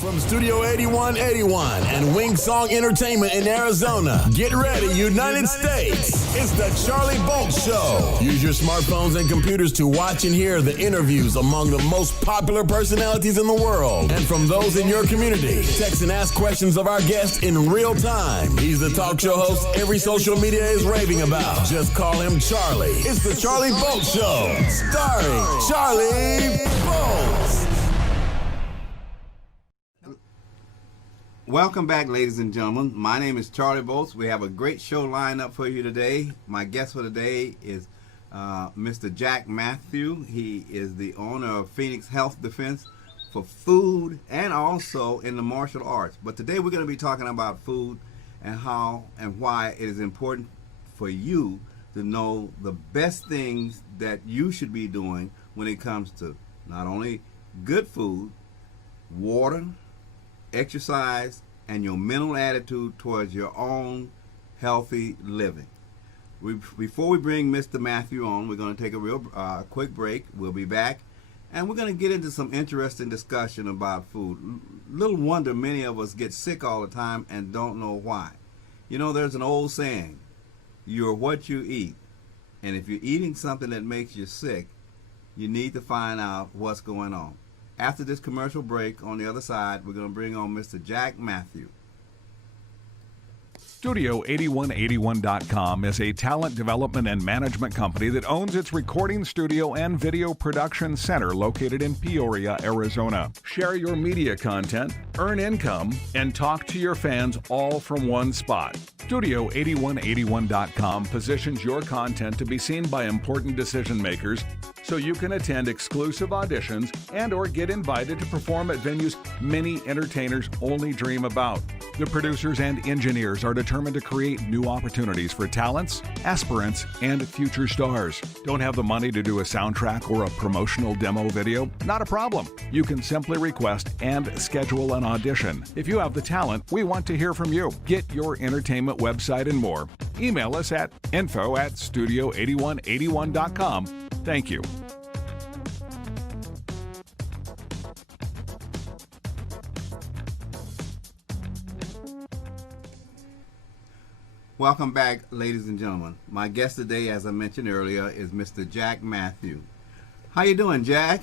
From Studio 8181 and Wing Song Entertainment in Arizona, get ready, United States. It's the Charlie Bolt Show. Use your smartphones and computers to watch and hear the interviews among the most popular personalities in the world and from those in your community. Text and ask questions of our guests in real time. He's the talk show host every social media is raving about. Just call him Charlie. It's the Charlie Bolt Show, starring Charlie Bolt. Welcome back, ladies and gentlemen. My name is Charlie Bolts. We have a great show lined up for you today. My guest for today is Mr. Jack Mathews. He is the owner of Phoenix Health Defense for food and also in the martial arts. But today we're going to be talking about food and how and why it is important for you to know the best things that you should be doing when it comes to not only good food, water, exercise, and your mental attitude towards your own healthy living. Before we bring Mr. Mathews on, we're going to take a real quick break. We'll be back, and we're going to get into some interesting discussion about food. Little wonder many of us get sick all the time and don't know why. You know, there's an old saying, you're what you eat. And if you're eating something that makes you sick, you need to find out what's going on. After this commercial break, on the other side, we're going to bring on Mr. Jack Mathews. Studio8181.com is a talent development and management company that owns its recording studio and video production center located in Peoria, Arizona. Share your media content, earn income, and talk to your fans all from one spot. Studio8181.com positions your content to be seen by important decision makers so you can attend exclusive auditions and or get invited to perform at venues many entertainers only dream about. The producers and engineers are determined to create new opportunities for talents, aspirants, and future stars. Don't have the money to do a soundtrack or a promotional demo video? Not a problem. You can simply request and schedule an audition. If you have the talent, we want to hear from you. Get your entertainment website and more. Email us at info@studio8181.com. Thank you. Welcome back, ladies and gentlemen. My guest today, as I mentioned earlier, is Mr. Jack Mathews. How you doing, Jack?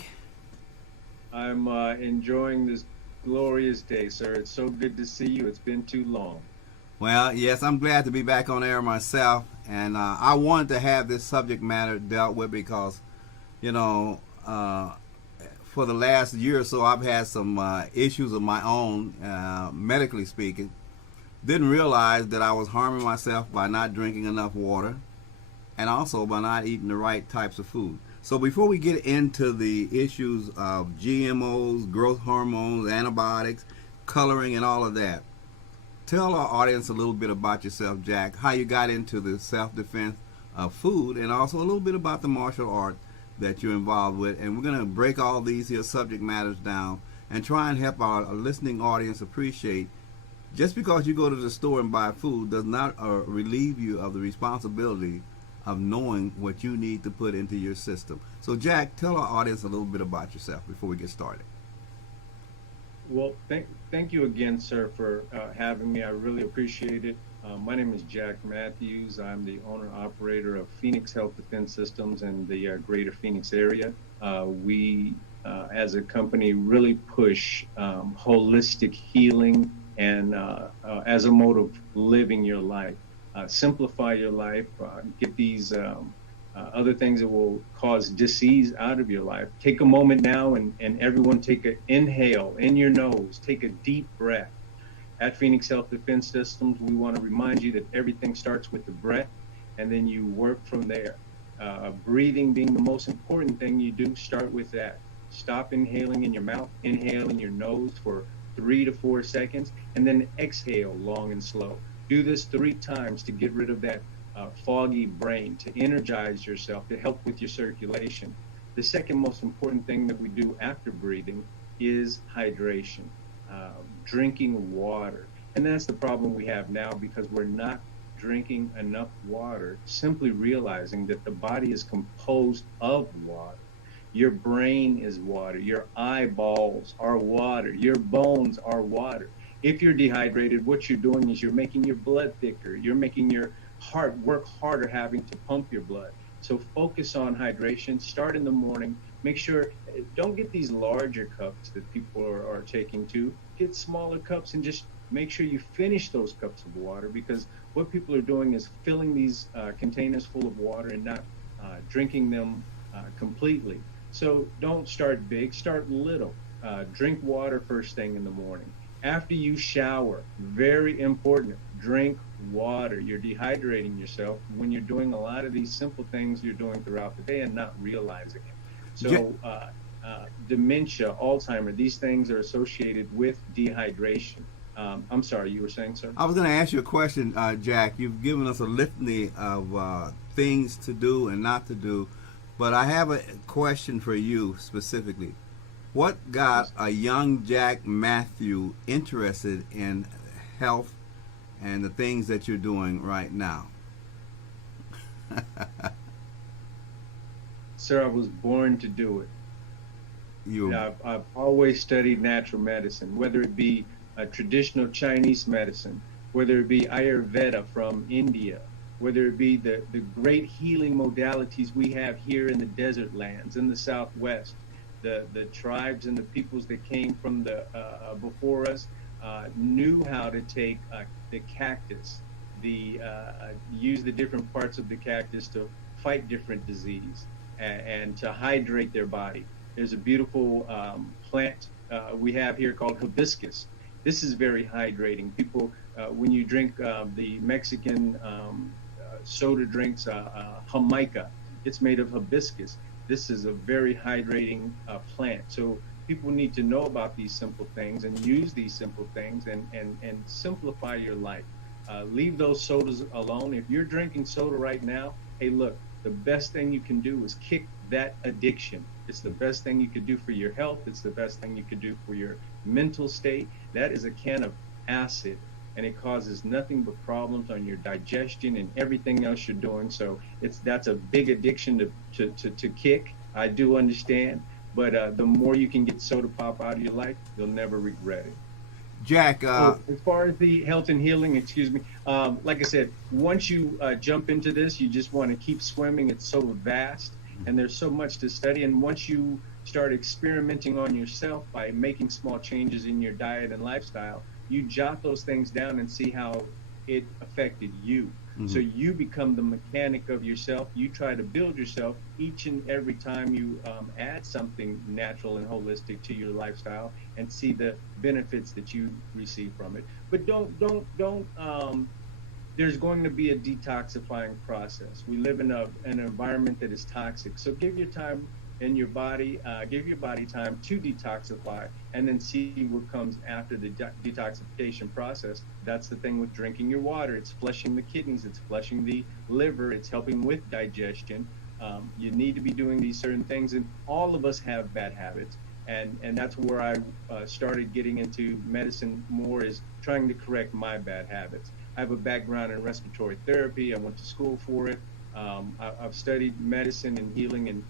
I'm enjoying this glorious day, sir. It's so good to see you. It's been too long. Well, yes, I'm glad to be back on air myself, and I wanted to have this subject matter dealt with because, you know, for the last year or so, I've had some issues of my own, medically speaking. Didn't realize that I was harming myself by not drinking enough water and also by not eating the right types of food. So before we get into the issues of GMOs, growth hormones, antibiotics, coloring, and all of that, tell our audience a little bit about yourself, Jack, how you got into the self-defense of food, and also a little bit about the martial art that you're involved with. And we're going to break all these here subject matters down and try and help our listening audience appreciate just because you go to the store and buy food does not relieve you of the responsibility of knowing what you need to put into your system. So, Jack, tell our audience a little bit about yourself before we get started. Well, thank you again, sir, for having me. I really appreciate it. My name is Jack Mathews. I'm the owner-operator of Phoenix Health Defense Systems in the greater Phoenix area. We, as a company, really push holistic healing and as a mode of living your life. Simplify your life, get these other things that will cause disease out of your life. Take a moment now and everyone take an inhale in your nose, take a deep breath. At Phoenix Health Defense Systems, we want to remind you that everything starts with the breath and then you work from there. Breathing being the most important thing you do, start with that. Stop inhaling in your mouth, inhale in your nose for 3 to 4 seconds, and then exhale long and slow. Do this 3 times to get rid of that foggy brain, to energize yourself, to help with your circulation. The second most important thing that we do after breathing is hydration, drinking water. And that's the problem we have now because we're not drinking enough water, simply realizing that the body is composed of water. Your brain is water. Your eyeballs are water. Your bones are water. If you're dehydrated, what you're doing is you're making your blood thicker. You're making your heart work harder having to pump your blood. So focus on hydration. Start in the morning. Make sure, don't get these larger cups that people are taking to. Get smaller cups and just make sure you finish those cups of water, because what people are doing is filling these containers full of water and not drinking them completely. So don't start big, start little. Drink water first thing in the morning. After you shower, very important, drink water. You're dehydrating yourself when you're doing a lot of these simple things you're doing throughout the day and not realizing it. So dementia, Alzheimer, these things are associated with dehydration. I'm sorry, you were saying, sir? I was going to ask you a question, Jack. You've given us a litany of things to do and not to do, but I have a question for you specifically. What got a young Jack Mathews interested in health and the things that you're doing right now? Sir, I was born to do it. I've always studied natural medicine, whether it be a traditional Chinese medicine, whether it be Ayurveda from India, whether it be the great healing modalities we have here in the desert lands, in the Southwest. The tribes and the peoples that came from the before us knew how to take the cactus, use the different parts of the cactus to fight different disease and to hydrate their body. There's a beautiful plant we have here called hibiscus. This is very hydrating. People, when you drink the Mexican soda drinks, Jamaica, it's made of hibiscus. This is a very hydrating plant. So people need to know about these simple things and use these simple things and simplify your life. Leave those sodas alone. If you're drinking soda right now, hey, look, the best thing you can do is kick that addiction. It's the best thing you could do for your health. It's the best thing you could do for your mental state. That is a can of acid, and it causes nothing but problems on your digestion and everything else you're doing. So that's a big addiction to kick. I do understand, but the more you can get soda pop out of your life, you'll never regret it. Jack, as far as the health and healing, excuse me, like I said, once you jump into this, you just want to keep swimming. It's so vast, and there's so much to study. And once you start experimenting on yourself by making small changes in your diet and lifestyle, you jot those things down and see how it affected you. Mm-hmm. So you become the mechanic of yourself. You try to build yourself each and every time you add something natural and holistic to your lifestyle and see the benefits that you receive from it. But don't there's going to be a detoxifying process. We live in an environment that is toxic. So give your time and your body, give your body time to detoxify, and then see what comes after the detoxification process. That's the thing with drinking your water. It's flushing the kidneys, it's flushing the liver, it's helping with digestion. You need to be doing these certain things, and all of us have bad habits. And that's where I started getting into medicine more, is trying to correct my bad habits. I have a background in respiratory therapy. I went to school for it. I've studied medicine and healing in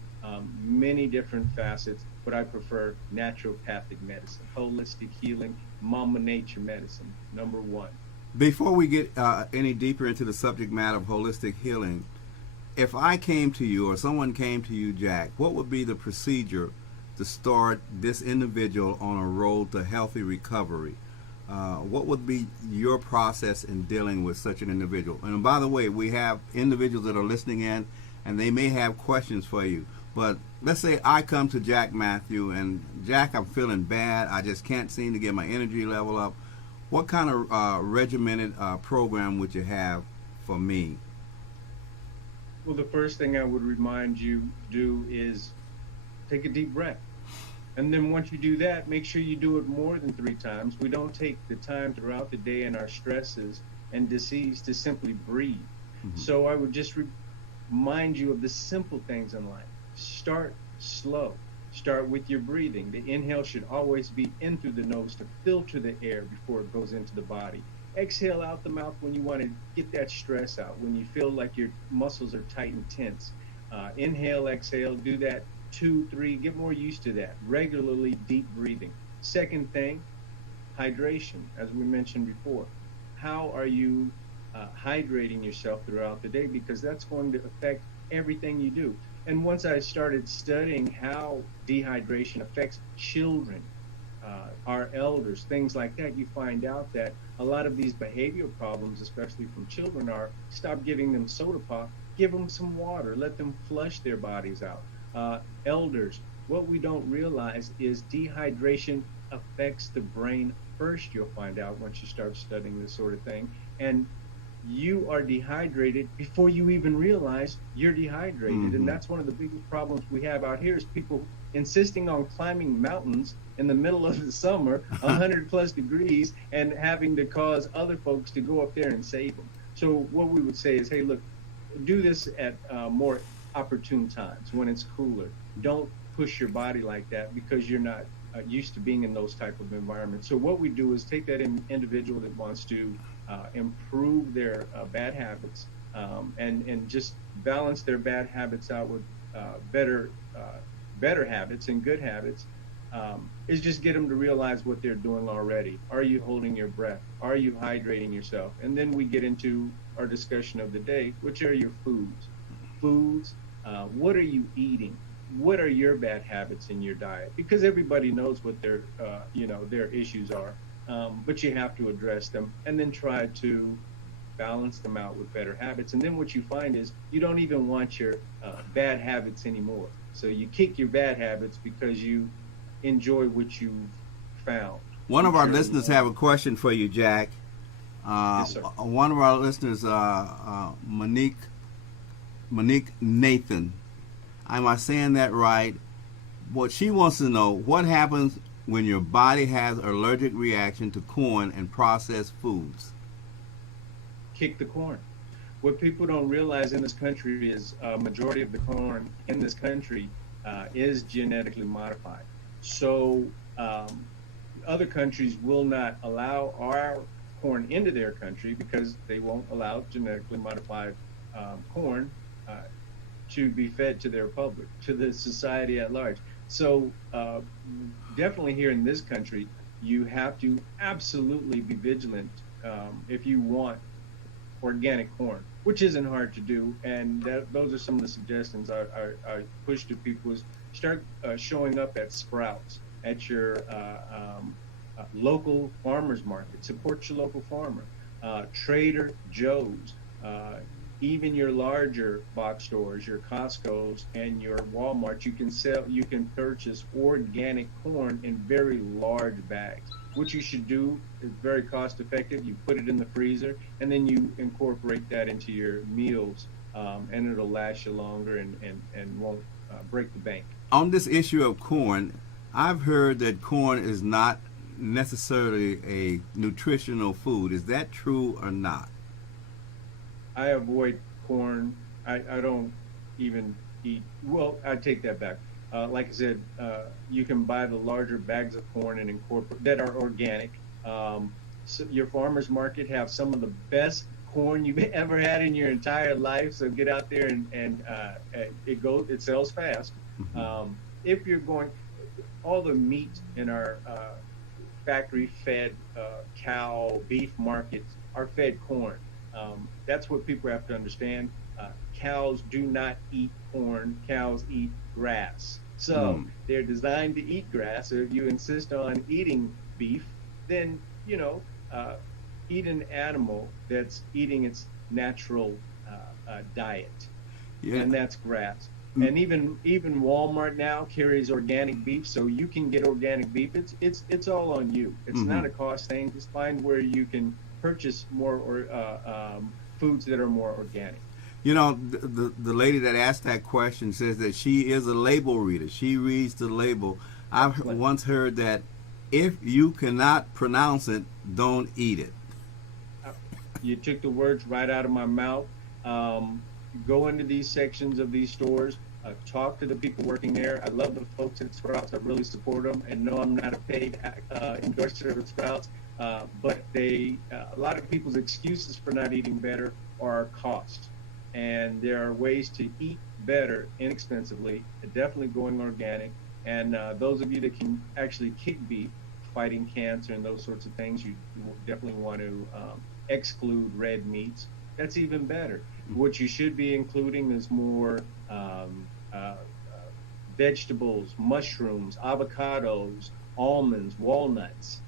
many different facets, but I prefer naturopathic medicine, holistic healing, mama nature medicine, number one. Before we get any deeper into the subject matter of holistic healing, if I came to you or someone came to you, Jack, what would be the procedure to start this individual on a road to healthy recovery? What would be your process in dealing with such an individual? And by the way, we have individuals that are listening in, and they may have questions for you. But let's say I come to Jack Mathews, and Jack, I'm feeling bad. I just can't seem to get my energy level up. What kind of regimented program would you have for me? Well, the first thing I would remind you do is take a deep breath. And then once you do that, make sure you do it more than 3 times. We don't take the time throughout the day in our stresses and disease to simply breathe. Mm-hmm. So I would just remind you of the simple things in life. Start slow. Start with your breathing. The inhale should always be in through the nose to filter the air before it goes into the body. Exhale out the mouth when you want to get that stress out, when you feel like your muscles are tight and tense. Inhale, exhale, do that 2, 3, get more used to that. Regularly deep breathing. Second thing, hydration, as we mentioned before. How are you hydrating yourself throughout the day? Because that's going to affect everything you do. And once I started studying how dehydration affects children, our elders, things like that, you find out that a lot of these behavioral problems, especially from children, are stop giving them soda pop, give them some water, let them flush their bodies out. Elders, what we don't realize is dehydration affects the brain first, you'll find out once you start studying this sort of thing. And you are dehydrated before you even realize you're dehydrated. Mm-hmm. And that's one of the biggest problems we have out here is people insisting on climbing mountains in the middle of the summer, 100 plus degrees, and having to cause other folks to go up there and save them. So what we would say is, hey, look, do this at more opportune times when it's cooler. Don't push your body like that because you're not used to being in those type of environments. So what we do is take that individual that wants to improve their bad habits and just balance their bad habits out with better habits and good habits, is just get them to realize what they're doing already. Are you holding your breath? Are you hydrating yourself? And then we get into our discussion of the day, which are your foods. What are you eating? What are your bad habits in your diet? Because everybody knows what their issues are, but you have to address them and then try to balance them out with better habits. And then what you find is you don't even want your bad habits anymore. So you kick your bad habits because you enjoy what you've found. One of our listeners have a question for you, Jack. Yes, sir. One of our listeners, Monique Nathan. Am I saying that right? What she wants to know, what happens when your body has an allergic reaction to corn and processed foods? Kick the corn. What people don't realize in this country is a majority of the corn in this country is genetically modified. So other countries will not allow our corn into their country because they won't allow genetically modified corn to be fed to their public, to the society at large. So definitely here in this country, you have to absolutely be vigilant if you want organic corn, which isn't hard to do. And those are some of the suggestions I push to people is start showing up at Sprouts, at your local farmer's market. Support your local farmer. Trader Joe's, even your larger box stores, your Costco's and your Walmarts, you can purchase organic corn in very large bags. What you should do is very cost effective. You put it in the freezer and then you incorporate that into your meals, and it'll last you longer and won't break the bank. On this issue of corn, I've heard that corn is not necessarily a nutritional food. Is that true or not? I avoid corn. I don't even eat. Well, I take that back. Like I said, you can buy the larger bags of corn and incorporate that are organic. So your farmer's market have some of the best corn you've ever had in your entire life. So get out there and it sells fast. If you're going, all the meat in our factory-fed cow beef markets are fed corn. That's what people have to understand. Cows do not eat corn. Cows eat grass. So they're designed to eat grass. So if you insist on eating beef, then, eat an animal that's eating its natural diet. Yeah. And that's grass. And even Walmart now carries organic beef, so you can get organic beef. It's all on you. It's not a cost thing. Just find where you can purchase more foods that are more organic. The lady that asked that question says that she is a label reader. She reads the label. I've once heard that if you cannot pronounce it, don't eat it. You took the words right out of my mouth. Go into these sections of these stores. Talk to the people working there. I love the folks at Sprouts. I really support them. And no, I'm not a paid endorser of Sprouts. But a lot of people's excuses for not eating better are cost. And there are ways to eat better inexpensively, definitely going organic. And those of you that can actually kick beef, fighting cancer and those sorts of things, you definitely want to exclude red meats. That's even better. What you should be including is more vegetables, mushrooms, avocados, almonds, walnuts,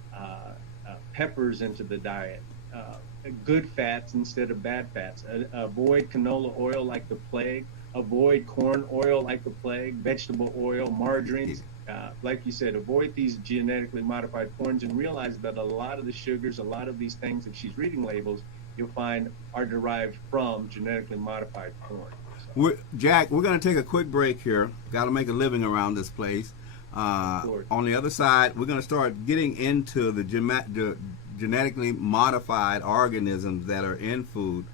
peppers into the diet, good fats instead of bad fats. Avoid canola oil like the plague. Avoid corn oil like the plague. Vegetable oil, margarines. Like you said, avoid these genetically modified corns, and realize that a lot of the sugars, a lot of these things, if she's reading labels, you'll find are derived from genetically modified corn. So. Jack, we're going to take a quick break here. Got to make a living around this place. On the other side, we're going to start getting into the genetically modified organisms that are in food,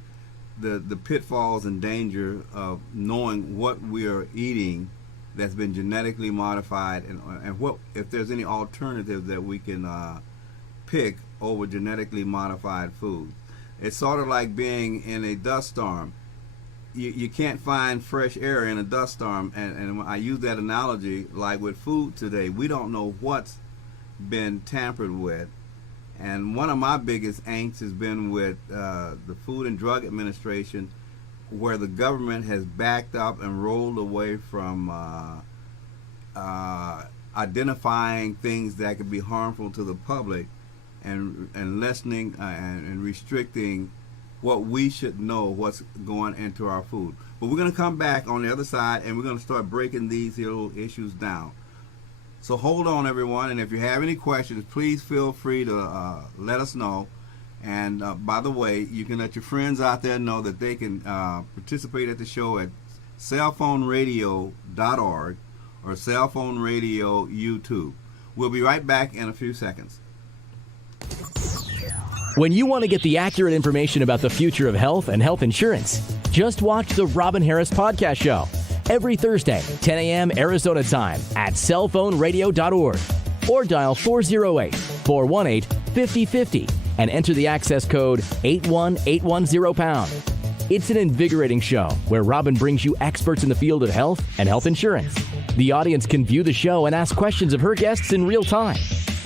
the pitfalls and danger of knowing what we are eating that's been genetically modified, and what if there's any alternatives that we can pick over genetically modified food. It's sort of like being in a dust storm. You can't find fresh air in a dust storm, and I use that analogy like with food today. We don't know what's been tampered with, and one of my biggest angst has been with the Food and Drug Administration, where the government has backed up and rolled away from identifying things that could be harmful to the public, and lessening and restricting what we should know what's going into our food. But we're going to come back on the other side, and we're going to start breaking these little issues down. So hold on, everyone, and if you have any questions, please feel free to let us know. And by the way, you can let your friends out there know that they can participate at the show at cellphoneradio.org or Cellphone Radio YouTube. We'll be right back in a few seconds. When you want to get the accurate information about the future of health and health insurance, just watch the Robin Harris Podcast Show every Thursday, 10 a.m. Arizona time at cellphoneradio.org or dial 408-418-5050 and enter the access code 81810#. It's an invigorating show where Robin brings you experts in the field of health and health insurance. The audience can view the show and ask questions of her guests in real time.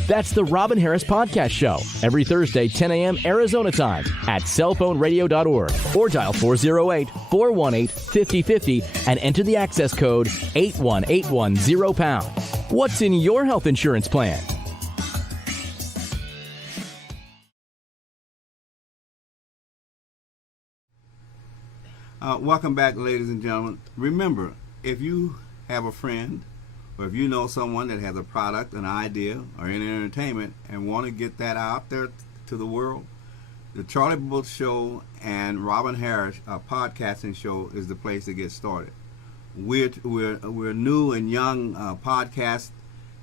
That's the Robin Harris Podcast Show every Thursday, 10 a.m. Arizona time at cellphoneradio.org or dial 408-418-5050 and enter the access code 81810#. What's in your health insurance plan? Welcome back, ladies and gentlemen. Remember, if you have a friend or if you know someone that has a product, an idea, or any entertainment and want to get that out there to the world, the Charlie Booth Show and Robin Harris podcasting show is the place to get started. We're new and young podcast,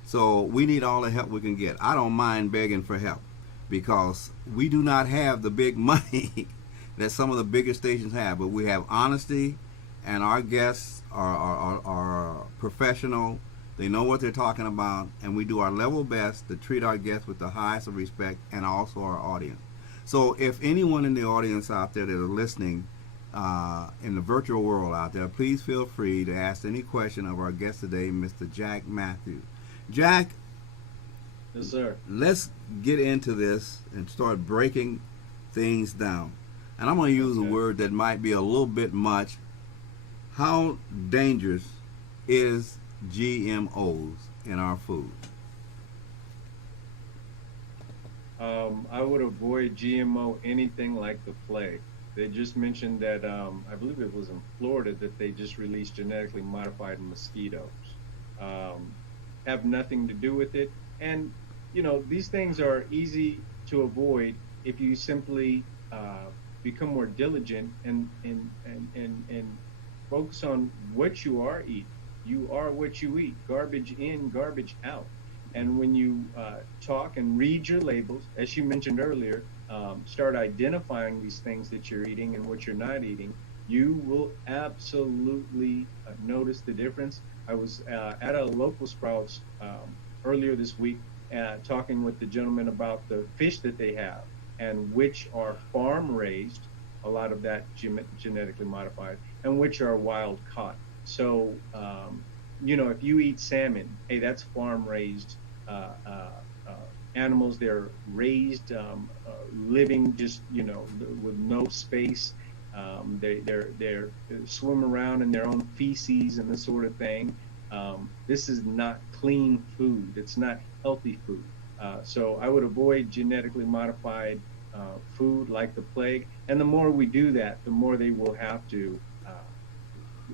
so we need all the help we can get. I don't mind begging for help because we do not have the big money that some of the bigger stations have, but we have honesty, and our guests are professional. They know what they're talking about, and we do our level best to treat our guests with the highest of respect, and also our audience. So if anyone in the audience out there that are listening in the virtual world out there, please feel free to ask any question of our guest today, Mr. Jack Mathews. Jack, yes, sir. Let's get into this and start breaking things down. And I'm going to use a word that might be a little bit much. How dangerous is GMOs in our food? I would avoid GMO anything like the plague. They just mentioned that, I believe it was in Florida, that they just released genetically modified mosquitoes. Have nothing to do with it. And, you know, these things are easy to avoid if you simply become more diligent and focus on what you are eating. You are what you eat. Garbage in, garbage out. And when you talk and read your labels, as you mentioned earlier, start identifying these things that you're eating and what you're not eating, you will absolutely notice the difference. I was at a local Sprouts earlier this week talking with the gentleman about the fish that they have and which are farm raised, a lot of that genetically modified, and which are wild caught. So, if you eat salmon, hey, that's farm raised animals. They're raised, living just, with no space. They're swim around in their own feces and this sort of thing. This is not clean food. It's not healthy food. So I would avoid genetically modified food like the plague. And the more we do that, the more they will have to.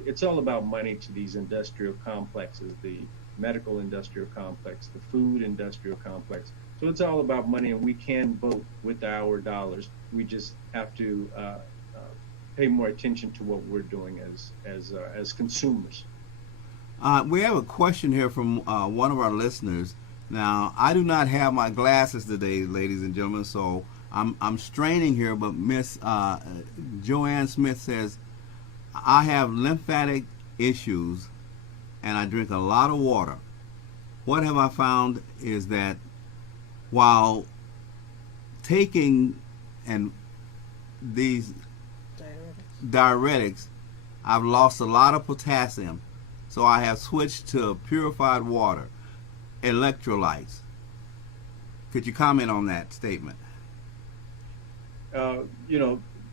It's all about money to these industrial complexes, the medical industrial complex, the food industrial complex. So it's all about money, and we can vote with our dollars. We just have to pay more attention to what we're doing as consumers. We have a question here from one of our listeners. Now, I do not have my glasses today, ladies and gentlemen, so I'm straining here. But Miss Joanne Smith says, I have lymphatic issues, and I drink a lot of water. What have I found is that while taking these diuretics, I've lost a lot of potassium, so I have switched to purified water, electrolytes. Could you comment on that statement?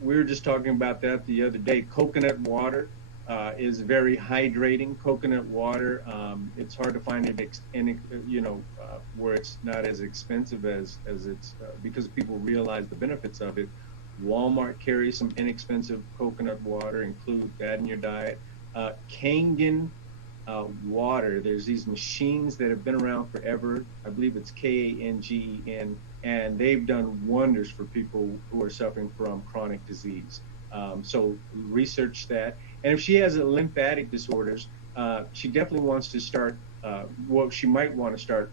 We were just talking about that the other day. Coconut water is very hydrating. Coconut water, it's hard to find it, where it's not as expensive as it's because people realize the benefits of it. Walmart carries some inexpensive coconut water. Include that in your diet. Kangen water. There's these machines that have been around forever. I believe it's Kangen, and they've done wonders for people who are suffering from chronic disease. So research that. And if she has a lymphatic disorders, she definitely wants to start. She might want to start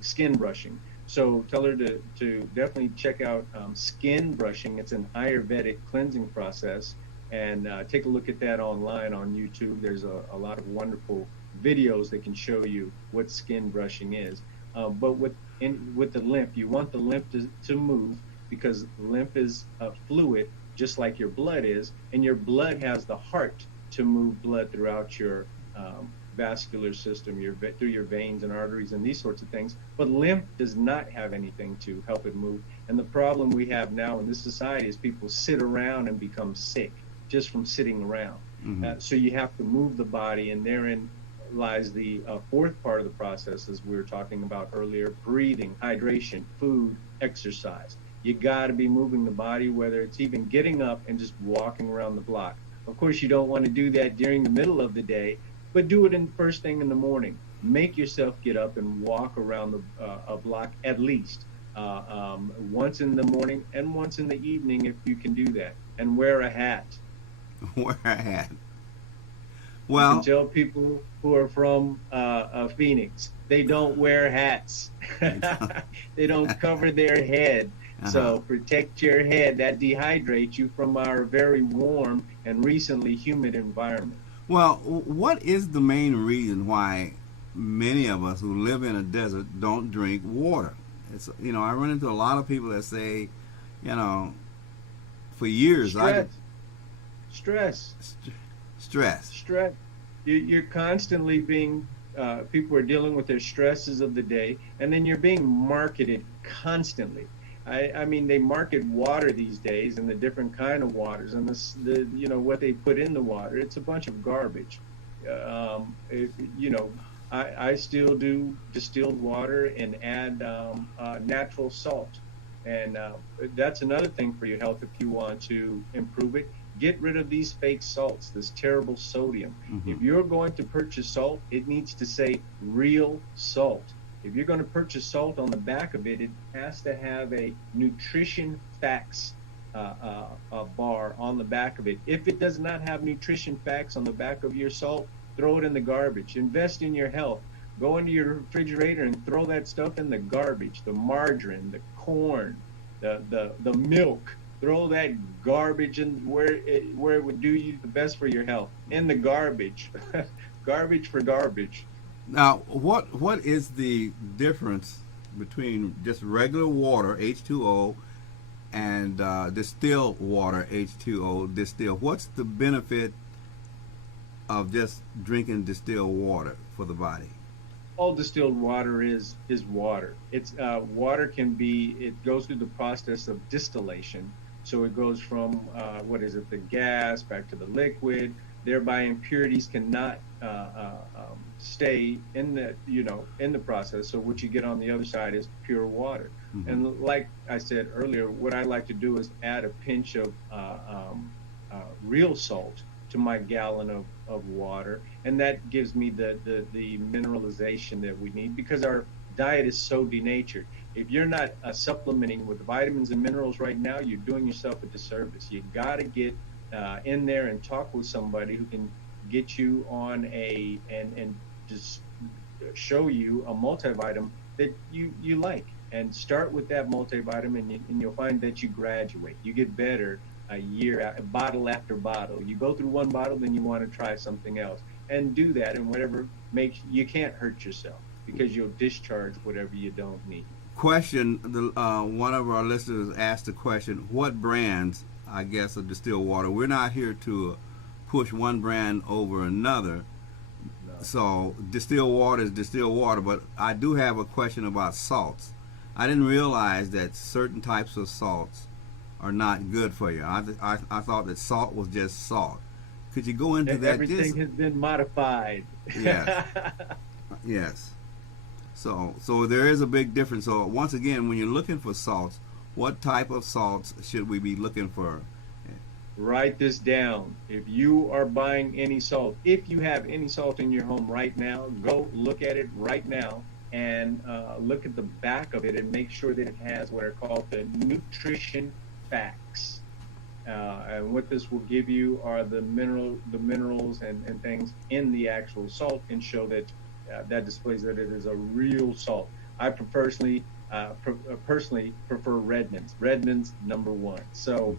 skin brushing. So tell her to definitely check out skin brushing. It's an Ayurvedic cleansing process, and take a look at that online on YouTube. There's a lot of wonderful videos that can show you what skin brushing is. But with the lymph, you want the lymph to move, because lymph is a fluid just like your blood is, and your blood has the heart to move blood throughout your vascular system, through your veins and arteries and these sorts of things. But lymph does not have anything to help it move. And the problem we have now in this society is people sit around and become sick just from sitting around. Mm-hmm. So you have to move the body, and therein lies the fourth part of the process, as we were talking about earlier: breathing, hydration, food, exercise. You got to be moving the body, whether it's even getting up and just walking around the block. Of course, you don't want to do that during the middle of the day, but do it first thing in the morning. Make yourself get up and walk around a block at least once in the morning and once in the evening if you can do that. And wear a hat. Wear a hat. Well, you can tell people who are from Phoenix, they don't wear hats. They don't cover their head. Uh-huh. So protect your head. That dehydrates you from our very warm and recently humid environment. Well, what is the main reason why many of us who live in a desert don't drink water? It's, I run into a lot of people that say, for years, Stress. You're constantly being, people are dealing with their stresses of the day, and then you're being marketed constantly. I mean, they market water these days, and the different kind of waters, and what they put in the water. It's a bunch of garbage. I still do distilled water and add natural salt, and that's another thing for your health if you want to improve it. Get rid of these fake salts, this terrible sodium. Mm-hmm. If you're going to purchase salt, it needs to say real salt. If you're going to purchase salt, on the back of it, it has to have a nutrition facts bar on the back of it. If it does not have nutrition facts on the back of your salt, throw it in the garbage. Invest in your health. Go into your refrigerator and throw that stuff in the garbage. The margarine, the corn, the milk. Throw that garbage in where it would do you the best for your health. In the garbage. Garbage for garbage. Now, what is the difference between just regular water, H2O, and distilled water, H2O distilled? What's the benefit of just drinking distilled water for the body? All distilled water is water. It's water it goes through the process of distillation. So it goes from the gas back to the liquid. Thereby, impurities cannot stay in the process. So what you get on the other side is pure water. Mm-hmm. And like I said earlier, what I like to do is add a pinch of real salt to my gallon of water, and that gives me the mineralization that we need, because our diet is so denatured. If you're not supplementing with vitamins and minerals right now, you're doing yourself a disservice. You got to get in there and talk with somebody who can get you on and just show you a multivitamin that you like, and start with that multivitamin, and you'll find that you graduate. You get better bottle after bottle. You go through one bottle, then you want to try something else, and do that, and whatever you can't hurt yourself, because you'll discharge whatever you don't need. Question, one of our listeners asked the question, what brands, I guess, of distilled water? We're not here to push one brand over another. No. So distilled water is distilled water, but I do have a question about salts. I didn't realize that certain types of salts are not good for you. I thought that salt was just salt. Could you go into that? Everything has been modified. Yes. Yes. So there is a big difference. So once again, when you're looking for salts, what type of salts should we be looking for? Write this down. If you are buying any salt, if you have any salt in your home right now, go look at it right now and look at the back of it and make sure that it has what are called the nutrition facts. And what this will give you are the minerals and things in the actual salt, and show that that displays that it is a real salt. I personally prefer Redmond's. Redmond's #1. So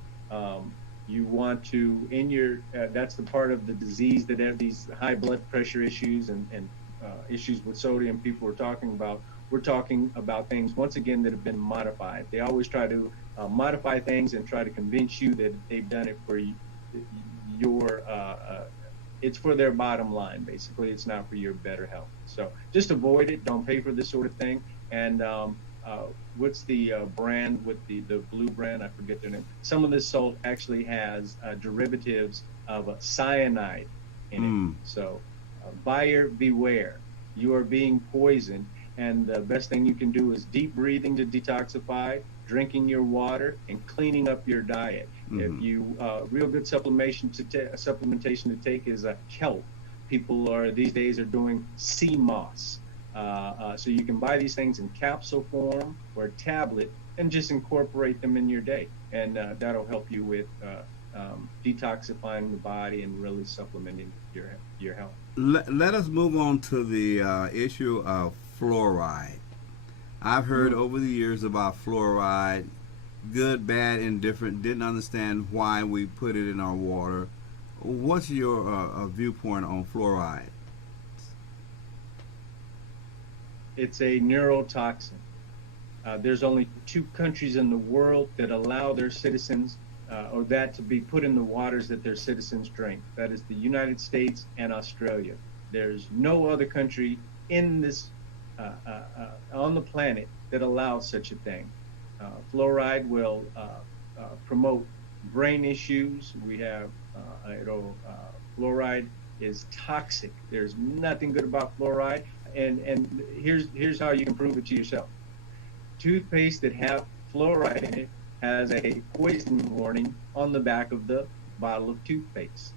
you want to, in your that's the part of the disease that have these high blood pressure issues and issues with sodium people are talking about. We're talking about things, once again, that have been modified. They always try to modify things and try to convince you that they've done it for your it's for their bottom line. Basically, it's not for your better health. So just avoid it. Don't pay for this sort of thing. And what's the brand with the blue brand? I forget their name. Some of this salt actually has derivatives of cyanide in it. So buyer beware. You are being poisoned. And the best thing you can do is deep breathing to detoxify, drinking your water, and cleaning up your diet. If you real good supplementation to take is kelp. People these days are doing sea moss. So you can buy these things in capsule form or a tablet and just incorporate them in your day, and that'll help you with detoxifying the body and really supplementing your health. Let us move on to the issue of fluoride. I've heard over the years about fluoride, good, bad, indifferent, didn't understand why we put it in our water. What's your viewpoint on fluoride? It's a neurotoxin. There's only 2 countries in the world that allow their citizens or that to be put in the waters that their citizens drink. That is the United States and Australia. There's no other country in this on the planet that allows such a thing. Fluoride will promote brain issues. We have fluoride is toxic. There's nothing good about fluoride, and here's how you can prove it to yourself. Toothpaste that have fluoride in it has a poison warning on the back of the bottle of toothpaste.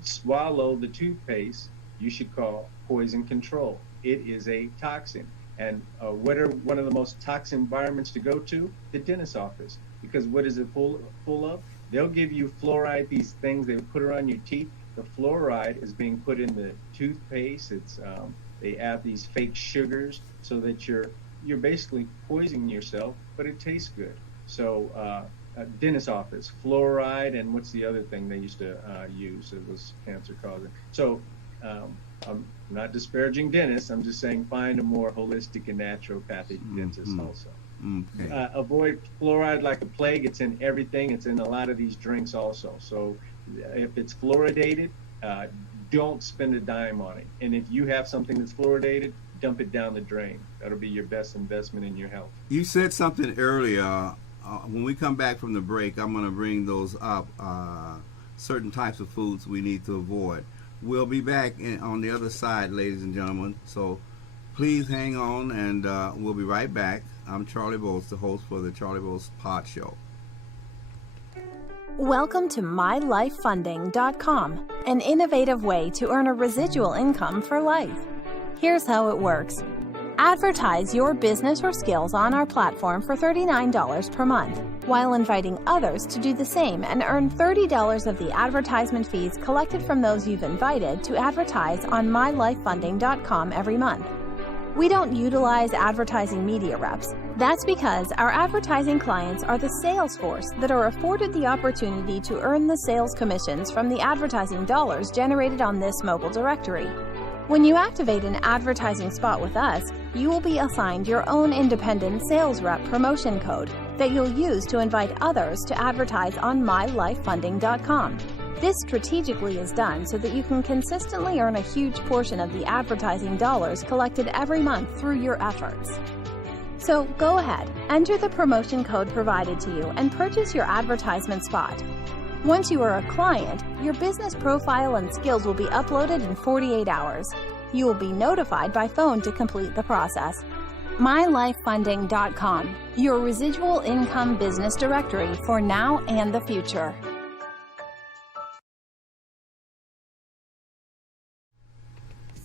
Swallow the toothpaste, you should call poison control. It is a toxin. And what are one of the most toxic environments to go to? The dentist's office. Because what is it full of? They'll give you fluoride, these things they put around your teeth. The fluoride is being put in the toothpaste. It's they add these fake sugars so that you're basically poisoning yourself, but it tastes good. So dentist's office, fluoride, and what's the other thing they used to use? It was cancer causing. So I'm not disparaging dentists. I'm just saying find a more holistic and naturopathic dentist also. Okay. Avoid fluoride like a plague. It's in everything. It's in a lot of these drinks also. So if it's fluoridated, don't spend a dime on it. And if you have something that's fluoridated, dump it down the drain. That'll be your best investment in your health. You said something earlier. When we come back from the break, I'm going to bring those up, certain types of foods we need to avoid. We'll be back on the other side, ladies and gentlemen. So please hang on, and we'll be right back. I'm Charlie Bowles, the host for the Charlie Bowles Pod Show. Welcome to MyLifeFunding.com, an innovative way to earn a residual income for life. Here's how it works. Advertise your business or skills on our platform for $39 per month, while inviting others to do the same and earn $30 of the advertisement fees collected from those you've invited to advertise on MyLifeFunding.com every month. We don't utilize advertising media reps. That's because our advertising clients are the sales force that are afforded the opportunity to earn the sales commissions from the advertising dollars generated on this mobile directory. When you activate an advertising spot with us, you will be assigned your own independent sales rep promotion code that you'll use to invite others to advertise on MyLifeFunding.com. This strategically is done so that you can consistently earn a huge portion of the advertising dollars collected every month through your efforts. So go ahead, enter the promotion code provided to you and purchase your advertisement spot. Once you are a client, your business profile and skills will be uploaded in 48 hours. You will be notified by phone to complete the process. MyLifeFunding.com, your residual income business directory for now and the future.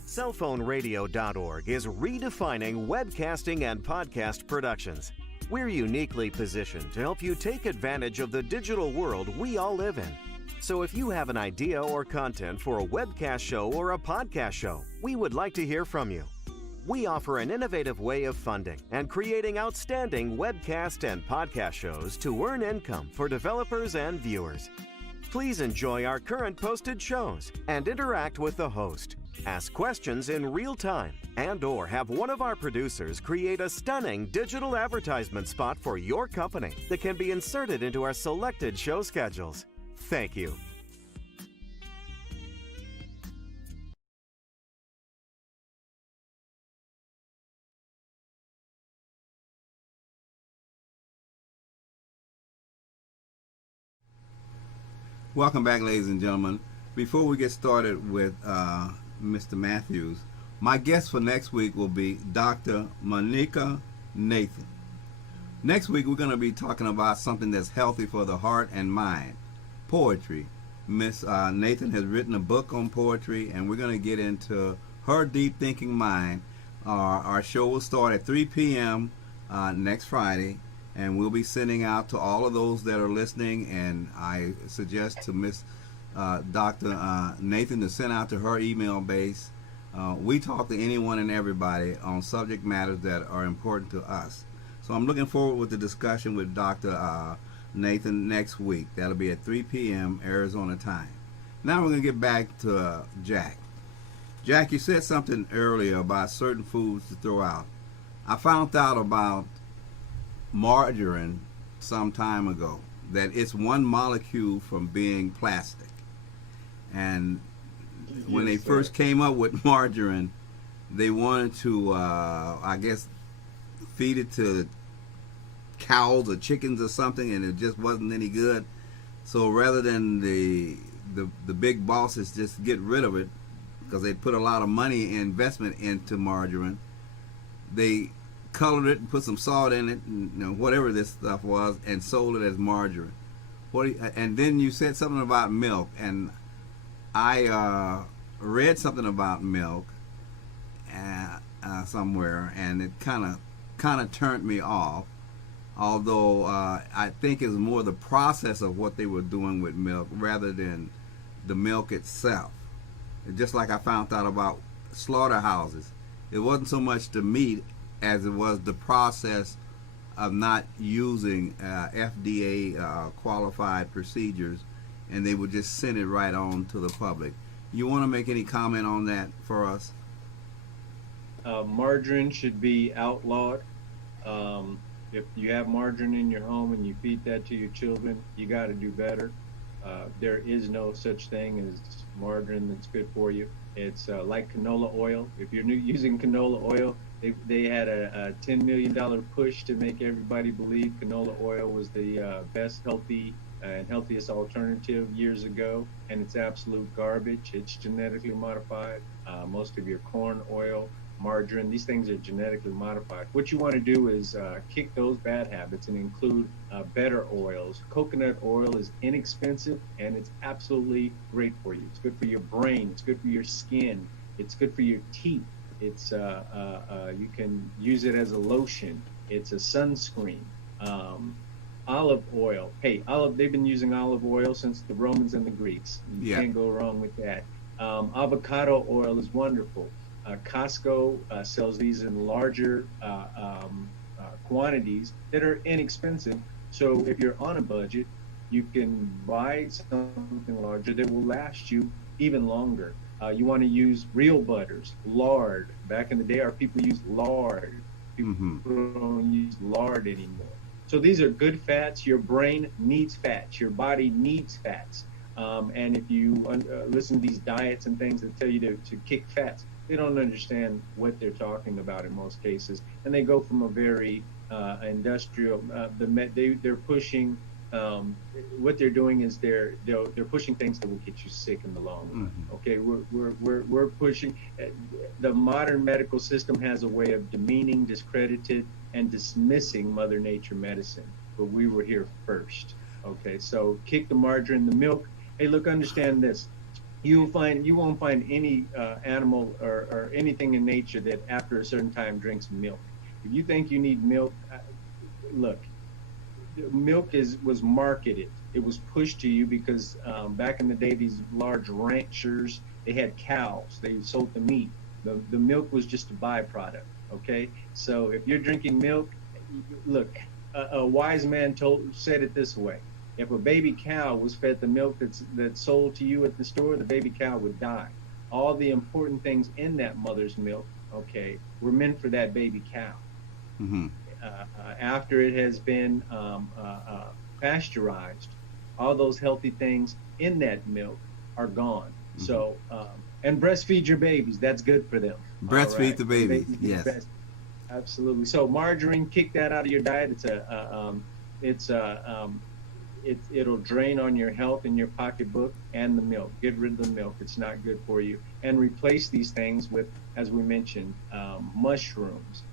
Cellphoneradio.org is redefining webcasting and podcast productions. We're uniquely positioned to help you take advantage of the digital world we all live in. So if you have an idea or content for a webcast show or a podcast show, we would like to hear from you. We offer an innovative way of funding and creating outstanding webcast and podcast shows to earn income for developers and viewers. Please enjoy our current posted shows and interact with the host. Ask questions in real time and/or have one of our producers create a stunning digital advertisement spot for your company that can be inserted into our selected show schedules. Thank you. Welcome back, ladies and gentlemen. Before we get started with Mr. Mathews, my guest for next week will be Dr. Monica Nathan. Next week, we're going to be talking about something that's healthy for the heart and mind, poetry. Miss Nathan has written a book on poetry, and we're going to get into her deep thinking mind. Our show will start at 3 p.m. Next Friday, and we'll be sending out to all of those that are listening, and I suggest to Miss Dr. Nathan to send out to her email base. We talk to anyone and everybody on subject matters that are important to us. So I'm looking forward with the discussion with Dr. Nathan next week. That'll be at 3 p.m. Arizona time. Now we're going to get back to Jack. Jack, you said something earlier about certain foods to throw out. I found out about margarine some time ago, that it's one molecule from being plastic. And when they first came up with margarine, they wanted to, I guess, feed it to cows or chickens or something, and it just wasn't any good. So rather than the big bosses just get rid of it, because they put a lot of money and investment into margarine, they colored it and put some salt in it, and whatever this stuff was, and sold it as margarine. And then you said something about milk, and I read something about milk somewhere, and it kind of turned me off. Although I think it's more the process of what they were doing with milk rather than the milk itself. Just like I found out about slaughterhouses, it wasn't so much the meat as it was the process of not using FDA qualified procedures, and they would just send it right on to the public. You want to make any comment on that for us? Margarine should be outlawed. If you have margarine in your home and you feed that to your children, you got to do better. There is no such thing as margarine that's good for you. It's like canola oil. If you're using canola oil, they had a $10 million push to make everybody believe canola oil was the best healthiest alternative years ago, and it's absolute garbage. It's genetically modified. Most of your corn oil, margarine, these things are genetically modified. What you want to do is kick those bad habits and include better oils. Coconut oil is inexpensive and it's absolutely great for you. It's good for your brain. It's good for your skin. It's good for your teeth. It's you can use it as a lotion. It's a sunscreen. Olive oil. Hey, they've been using olive oil since the Romans and the Greeks. You can't go wrong with that. Avocado oil is wonderful. Costco sells these in larger quantities that are inexpensive. So if you're on a budget, you can buy something larger that will last you even longer. You want to use real butters, lard. Back in the day, our people used lard. People don't use lard anymore. So these are good fats. Your brain needs fats. Your body needs fats. And if you listen to these diets and things that tell you to kick fats, they don't understand what they're talking about in most cases. And they go from a very industrial, they're pushing, what they're doing is they're pushing things that will get you sick in the long run. Okay, we're pushing. The modern medical system has a way of demeaning, discredited, and dismissing Mother Nature medicine, but we were here first. Okay, so kick the margarine, the milk. Hey, look, understand this. You won't find any animal or anything in nature that after a certain time drinks milk. If you think you need milk, look, milk was marketed. It was pushed to you because back in the day, these large ranchers, they had cows. They sold the meat. The milk was just a byproduct. Okay, so if you're drinking milk, look, a wise man said it this way: if a baby cow was fed the milk that's sold to you at the store, the baby cow would die. All the important things in that mother's milk, okay, were meant for that baby cow. After it has been pasteurized, all those healthy things in that milk are gone. So, and breastfeed your babies. That's good for them. Breastfeed the baby. Yes. Absolutely. So margarine, kick that out of your diet. It'll drain on your health and your pocketbook and the milk. Get rid of the milk. It's not good for you. And replace these things with, as we mentioned, mushrooms,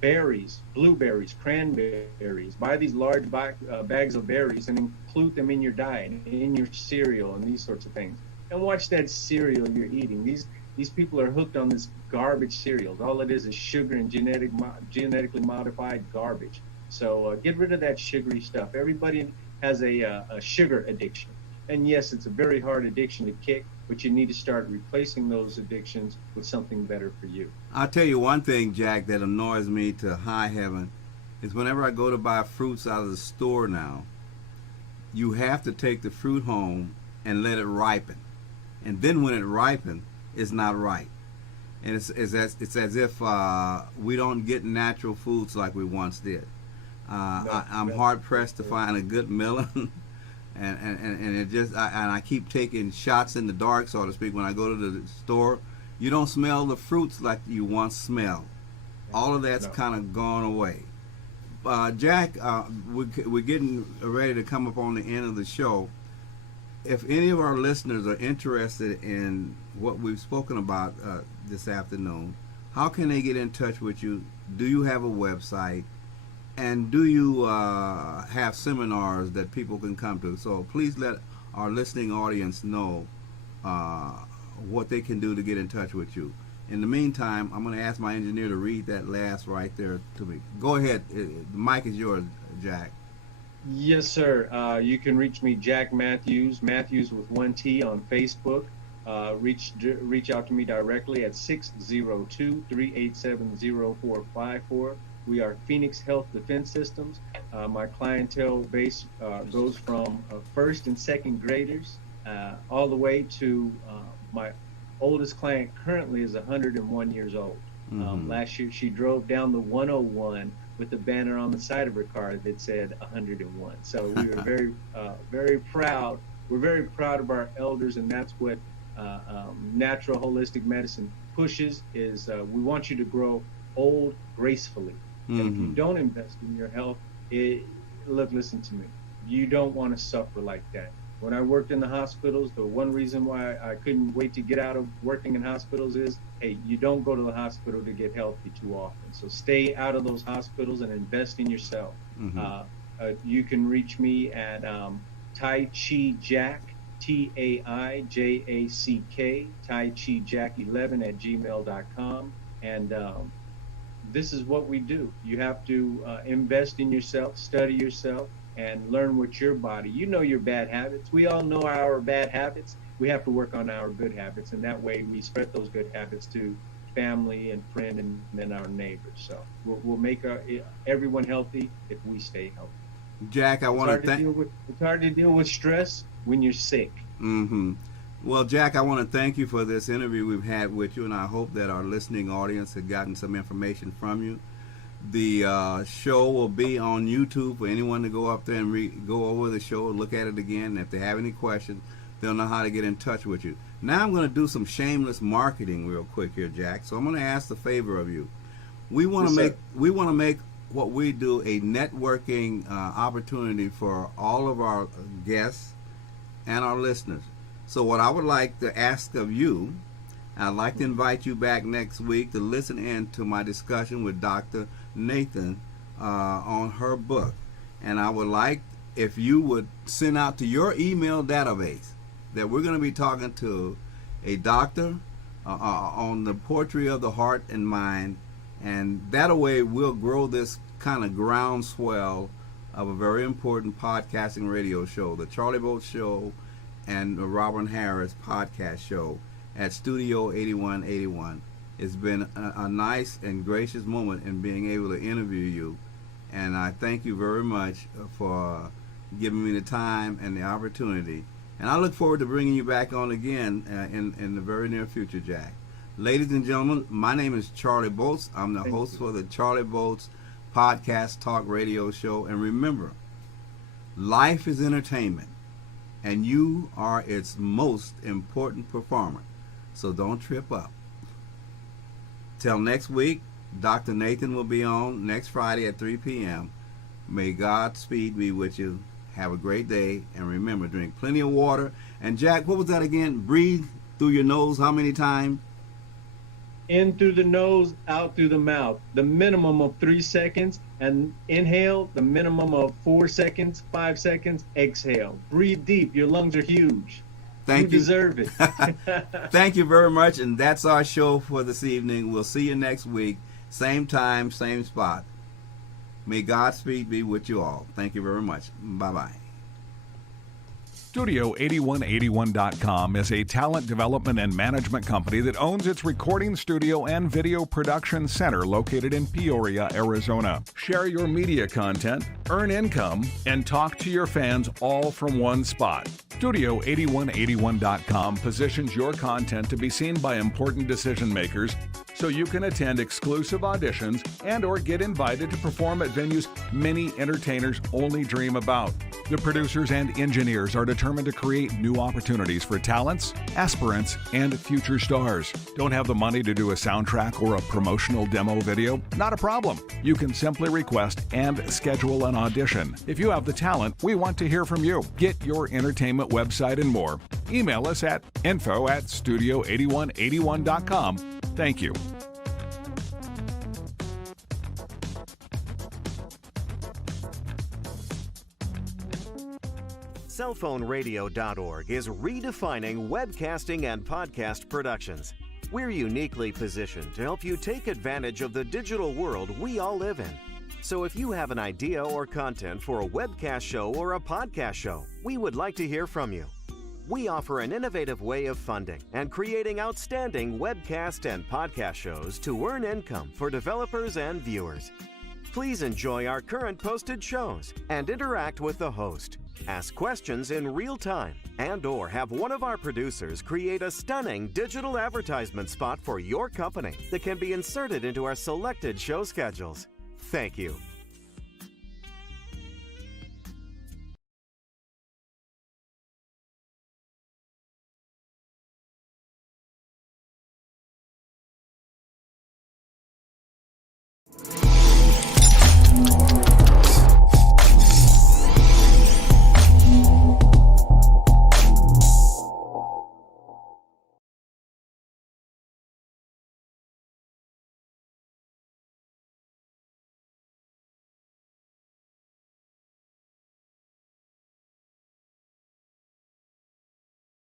berries, blueberries, cranberries. Buy these large bags of berries and include them in your diet, in your cereal, and these sorts of things. And watch that cereal you're eating. These people are hooked on this garbage cereals. All it is sugar and genetically modified garbage. So get rid of that sugary stuff. Everybody has a sugar addiction. And yes, it's a very hard addiction to kick, but you need to start replacing those addictions with something better for you. I'll tell you one thing, Jack, that annoys me to high heaven is whenever I go to buy fruits out of the store now, you have to take the fruit home and let it ripen. And then when it ripens, it's not right. And it's as if we don't get natural foods like we once did. I'm hard pressed to find a good melon, and it just I keep taking shots in the dark, so to speak. When I go to the store, you don't smell the fruits like you once smelled. All of that's kind of gone away. Jack, we're getting ready to come up on the end of the show. If any of our listeners are interested in what we've spoken about this afternoon, how can they get in touch with you? Do you have a website? And do you have seminars that people can come to? So please let our listening audience know what they can do to get in touch with you. In the meantime, I'm going to ask my engineer to read that last right there to me. Go ahead. The mic is yours, Jack. Yes, sir. You can reach me, Jack Mathews, Mathews with 1 T on Facebook. Reach out to me directly at 602-387-0454. We are Phoenix Health Defense Systems. My clientele base goes from first and second graders all the way to my oldest client currently is 101 years old. Last year she drove down the 101 with a banner on the side of her car that said 101. So we were very proud we're very proud of our elders, and that's what natural holistic medicine pushes. Is we want you to grow old gracefully. And if you don't invest in your health, listen to me. You don't want to suffer like that. When I worked in the hospitals, the one reason why I couldn't wait to get out of working in hospitals is, hey, you don't go to the hospital to get healthy too often. So stay out of those hospitals and invest in yourself. You can reach me at Tai Chi Jack, TAIJACK, Tai Chi Jack 11 at gmail.com. And this is what we do. You have to invest in yourself, study yourself, and learn what your body, you know your bad habits. We all know our bad habits. We have to work on our good habits, and that way we spread those good habits to family and friend and then our neighbors. So we'll make everyone healthy if we stay healthy. Jack, I want to thank you. It's hard to deal with stress when you're sick. Well, Jack, I want to thank you for this interview we've had with you, and I hope that our listening audience has gotten some information from you. The show will be on YouTube for anyone to go up there and go over the show, look at it again. And if they have any questions, they'll know how to get in touch with you. Now I'm going to do some shameless marketing real quick here, Jack. So I'm going to ask the favor of you. We want to make what we do a networking opportunity for all of our guests and our listeners. So what I would like to ask of you, I'd like to invite you back next week to listen in to my discussion with Dr. Nathan on her book. And I would like if you would send out to your email database that we're going to be talking to a doctor on the poetry of the heart and mind. And that way we'll grow this kind of groundswell of a very important podcasting radio show, the Charlie Bolt Show and the Robin Harris podcast show at Studio 8181. It's been a nice and gracious moment in being able to interview you, and I thank you very much for giving me the time and the opportunity. And I look forward to bringing you back on again in the very near future, Jack. Ladies and gentlemen, my name is Charlie Bolts. I'm the host for the Charlie Bolts podcast talk radio show. And remember, life is entertainment, and you are its most important performer. So don't trip up. Till next week, Dr. Nathan will be on next Friday at 3 p.m. May Godspeed be with you. Have a great day. And remember, drink plenty of water. And Jack, what was that again? Breathe through your nose how many times? In through the nose, out through the mouth. The minimum of 3 seconds. And inhale, the minimum of 4 seconds, 5 seconds. Exhale. Breathe deep. Your lungs are huge. Thank you. You deserve it. Thank you very much. And that's our show for this evening. We'll see you next week. Same time, same spot. May Godspeed be with you all. Thank you very much. Bye-bye. Studio8181.com is a talent development and management company that owns its recording studio and video production center located in Peoria, Arizona. Share your media content, earn income, and talk to your fans all from one spot. Studio8181.com positions your content to be seen by important decision makers so you can attend exclusive auditions and or get invited to perform at venues many entertainers only dream about. The producers and engineers are determined to create new opportunities for talents, aspirants, and future stars. Don't have the money to do a soundtrack or a promotional demo video? Not a problem. You can simply request and schedule an audition. If you have the talent, we want to hear from you. Get your entertainment website and more. Email us at info@studio8181.com. Thank you. Cellphoneradio.org is redefining webcasting and podcast productions. We're uniquely positioned to help you take advantage of the digital world we all live in. So if you have an idea or content for a webcast show or a podcast show, we would like to hear from you. We offer an innovative way of funding and creating outstanding webcast and podcast shows to earn income for developers and viewers. Please enjoy our current posted shows and interact with the host. Ask questions in real time and/or have one of our producers create a stunning digital advertisement spot for your company that can be inserted into our selected show schedules. Thank you.